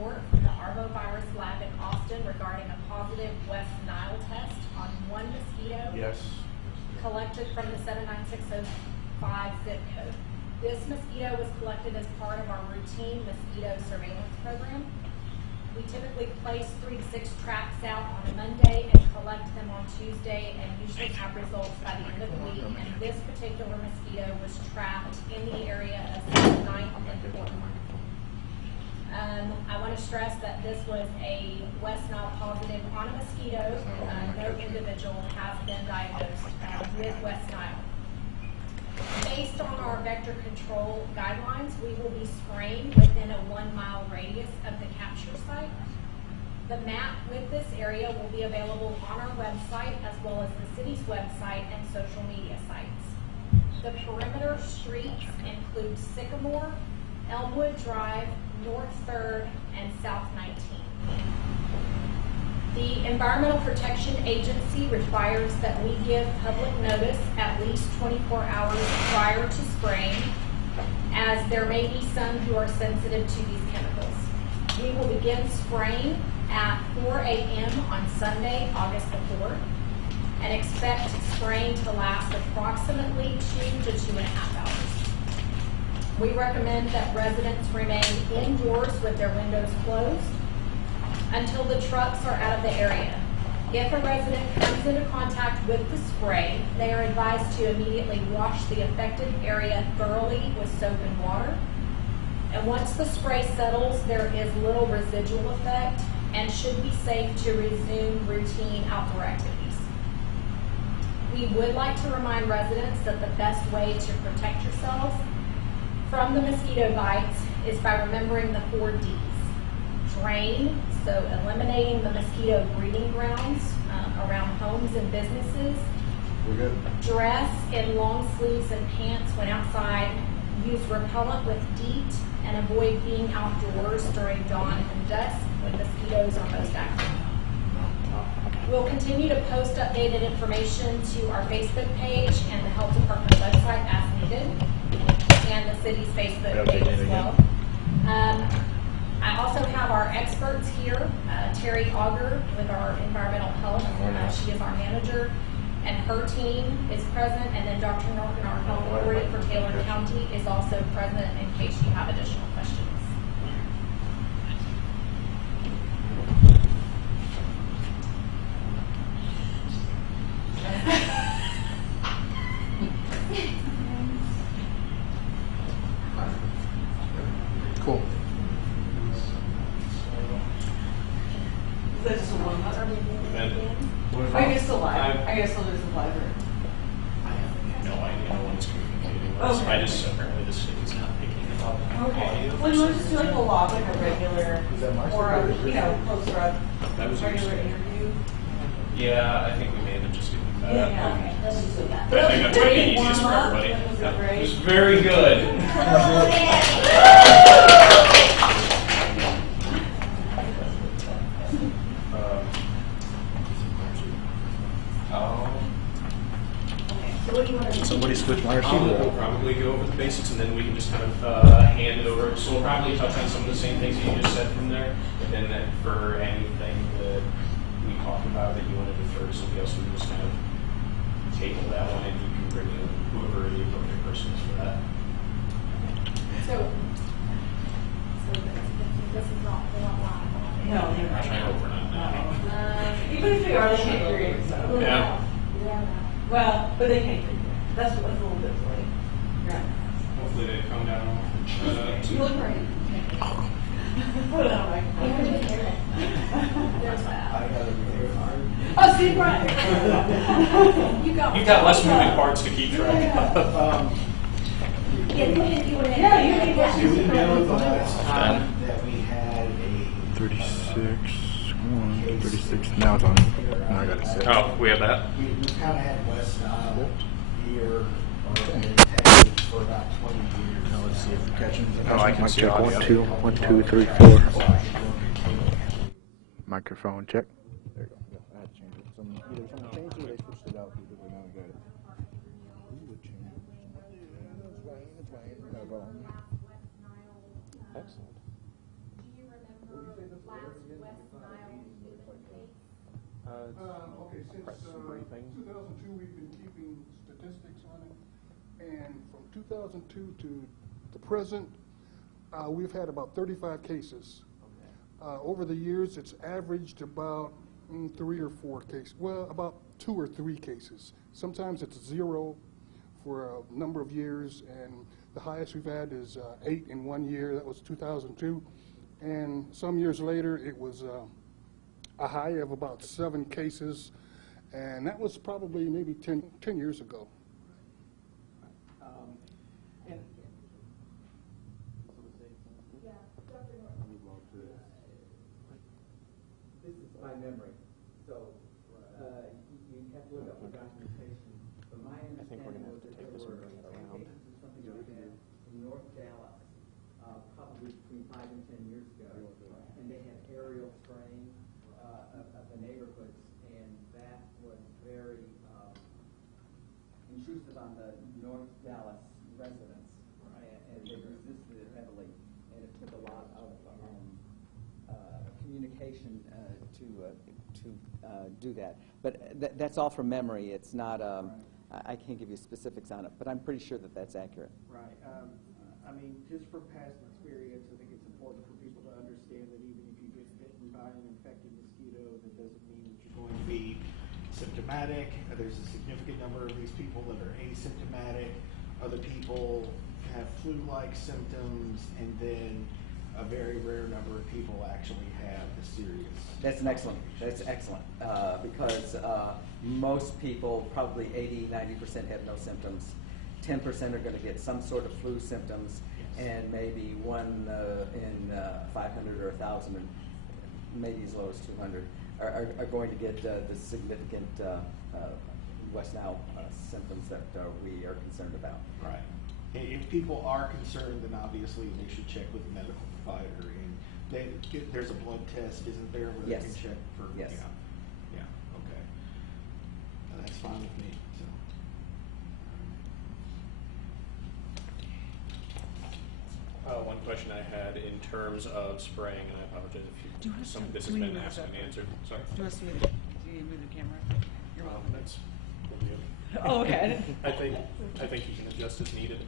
report from the arbovirus lab in Austin regarding a positive West Nile test on one mosquito collected from the 79605 zip code. This mosquito was collected as part of our routine mosquito surveillance program. We typically place 3 to 6 traps out on a Monday and collect them on Tuesday, and usually have results by the end of the week. And this particular mosquito was trapped in the area of 9th and 4th. I want to stress that this was a West Nile positive on a mosquito. No individual has been diagnosed with West Nile. Based on our vector control guidelines, we will be spraying within a 1-mile radius of the capture site. The map with this area will be available on our website as well as the city's website and social media sites. The perimeter streets include Sycamore, Elmwood Drive, North 3rd, and South 19th. The Environmental Protection Agency requires that we give public notice at least 24 hours prior to spraying, as there may be some who are sensitive to these chemicals. We will begin spraying at 4 a.m. on Sunday, August the 4th, and expect spraying to last approximately 2 to 2.5 hours. We recommend that residents remain indoors with their windows closed until the trucks are out of the area. If a resident comes into contact with the spray, they are advised to immediately wash the affected area thoroughly with soap and water. And once the spray settles, there is little residual effect and should be safe to resume routine outdoor activities. We would like to remind residents that the best way to protect yourselves from the mosquito bites is by remembering the 4 Ds. Drain, so eliminating the mosquito breeding grounds around homes and businesses. We're good. Dress in long sleeves and pants when outside. Use repellent with DEET and avoid being outdoors during dawn and dusk when mosquitoes are most active. We'll continue to post updated information to our Facebook page and the Health Department website as needed, and the city's Facebook page as well. I also have our experts here, Terry Auger with our environmental health. She is our manager, and her team is present, and then Dr. Norton, our health authority for Taylor County, is also present in case you have additional questions. Cool. Is that just a one month? Amen. I guess the live. I guess I'll do some live. I have no idea no one's communicating with us. Okay. I just apparently the city's not picking it up. Okay. Audio. Well, you want to just do like a log, like a regular, Is that my or a, secret? you know, post or a That was yours. regular interview? Yeah, I think we may end up just doing that. Yeah, okay. Let's just do that. I think that's Great the easiest for warm-up. everybody. Was it Yeah, great? it was very good. So what do you want to do? Somebody switch my We'll receiver. probably go over the basics and then we can just kind of hand it over. So we'll probably touch on some of the same things that you just said from there. And then that for anything that we talked about that you want to defer to somebody else, we can just kind of table that one and you can bring in whoever the appropriate person is for that. So this is not live. No, I hope we're not. even if they are, they can't hear you. So. Yeah. Well, but they can't hear you. That's a little bit funny. Yeah. Hopefully they come down. You look great. Put it on my. There's that. Oh, see, Brian. You got You've got less moving parts to keep track of. Yeah, you need Do we know the last time that we had a 36, 36. Now it's on. Now I got it set. Oh, we have that? we've kind of had West Nile here or in Texas for about 20 years. Now let's see if we're catching. Oh, I can Mic see check. audio. 1, 2, 1, 2, 3, 4. Microphone check. There you go. Yeah, I had to change it. Either someone changed it or they switched it out because they don't get it. Excellent. 2002 to the present, we've had about 35 cases. Over the years, it's averaged about 3 or 4 cases. Well, about 2 or 3 cases. Sometimes it's 0 for a number of years, and the highest we've had is 8 in 1 year. That was 2002. And some years later, it was a high of about 7 cases, and that was probably maybe 10 years ago. And this is by memory, so you have to look up the documentation. But my understanding was that there were cases or something like that in North Dallas, probably between 5 and 10 years ago, and they had aerial spraying of the neighborhoods, and that was very intrusive on the North Dallas residents, and they resisted it heavily, and it took a lot of communication to do that. But that's all from memory. It's not. I can't give you specifics on it, but I'm pretty sure that that's accurate. Right. I mean, just from past experience, I think it's important for people to understand that even if you get bitten by an infected mosquito, that doesn't mean that you're going to be symptomatic. There's a significant number of these people that are asymptomatic. Other people have flu-like symptoms, and then a very rare number of people actually have the serious. That's excellent. That's excellent because most people, probably 80–90%, have no symptoms. 10% are going to get some sort of flu symptoms, and maybe 1 in 500 or 1,000, and maybe as low as 200, are going to get the significant West Nile symptoms that we are concerned about. Right. If people are concerned, then obviously they should check with a medical provider. And there's a blood test, isn't there, where Yes. they can check for? Yes. Yeah. Okay. That's fine with me. So. One question I had in terms of spraying, and I apologize if you, some of this has been asked and answered. Sorry. Do you want to move the camera? You're welcome. That's Oh, okay. I think you can adjust as needed.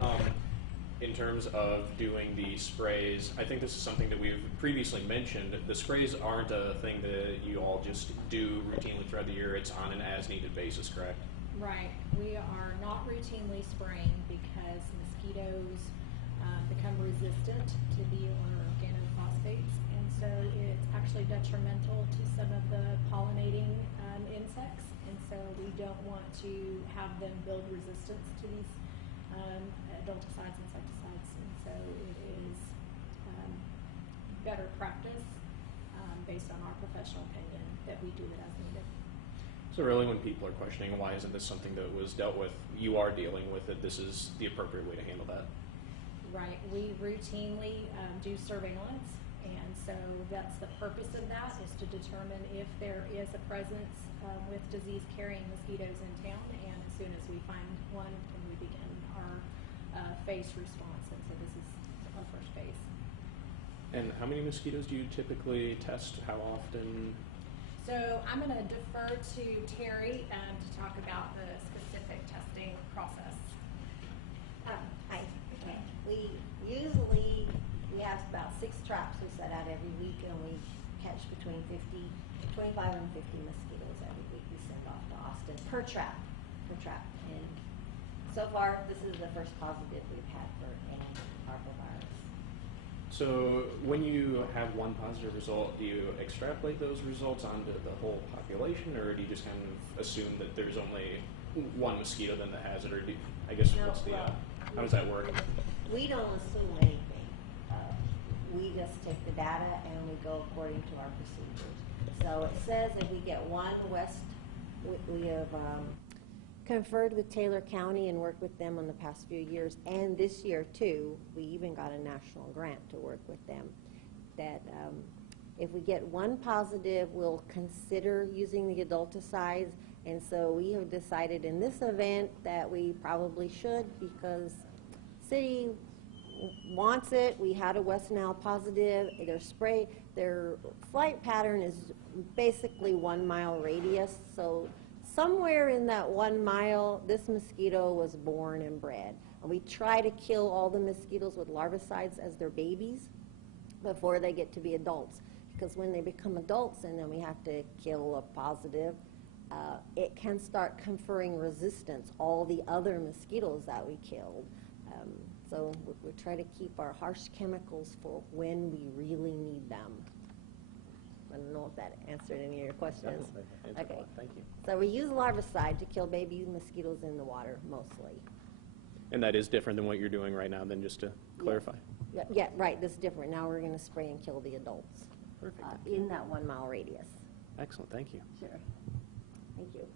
In terms of doing the sprays, I think this is something that we've previously mentioned. The sprays aren't a thing that you all just do routinely throughout the year. It's on an as-needed basis, correct? Right. We are not routinely spraying because mosquitoes become resistant to the organophosphates, and so it's actually detrimental to some of the pollinating insects, and so we don't want to have them build resistance to these adulticides, insecticides, and so it is better practice based on our professional opinion that we do it as needed. So really when people are questioning why isn't this something that was dealt with, you are dealing with it, this is the appropriate way to handle that. Right. We routinely do surveillance, and so that's the purpose of that, is to determine if there is a presence with disease-carrying mosquitoes in town, and as soon as we find one, then we begin our phase response, and so this is our first phase. And how many mosquitoes do you typically test? How often? So I'm going to defer to Terry to talk about the specific testing process. Hi. Okay. We usually have about 6 traps we set out every week, and we catch between 25 and 50 mosquitoes every week. We send off to Austin per trap. And so far, this is the first positive we've had for any parvovirus. So when you have one positive result, do you extrapolate those results onto the whole population, or do you just kind of assume that there's only one mosquito then that has it, or do, I guess No, what's the, well, how does that work? We don't assume anything. We just take the data and we go according to our procedures. So it says if we get one West, we have conferred with Taylor County and worked with them in the past few years, and this year too, we even got a national grant to work with them, that if we get one positive, we'll consider using the adulticides, and so we have decided in this event that we probably should, because city wants it. We had a West Nile positive. Their flight pattern is basically 1 mile radius, so somewhere in that 1 mile, this mosquito was born and bred. And we try to kill all the mosquitoes with larvicides as their babies before they get to be adults. Because when they become adults and then we have to kill a positive, it can start conferring resistance, all the other mosquitoes that we killed. So we try to keep our harsh chemicals for when we really need them. I don't know if that answered any of your questions. Definitely. Okay. Thank you. So we use larvicide to kill baby mosquitoes in the water mostly. And that is different than what you're doing right now, then, just to clarify? Yeah, right, this is different. Now we're going to spray and kill the adults Perfect. in that 1 mile radius. Excellent, thank you. Sure. Thank you.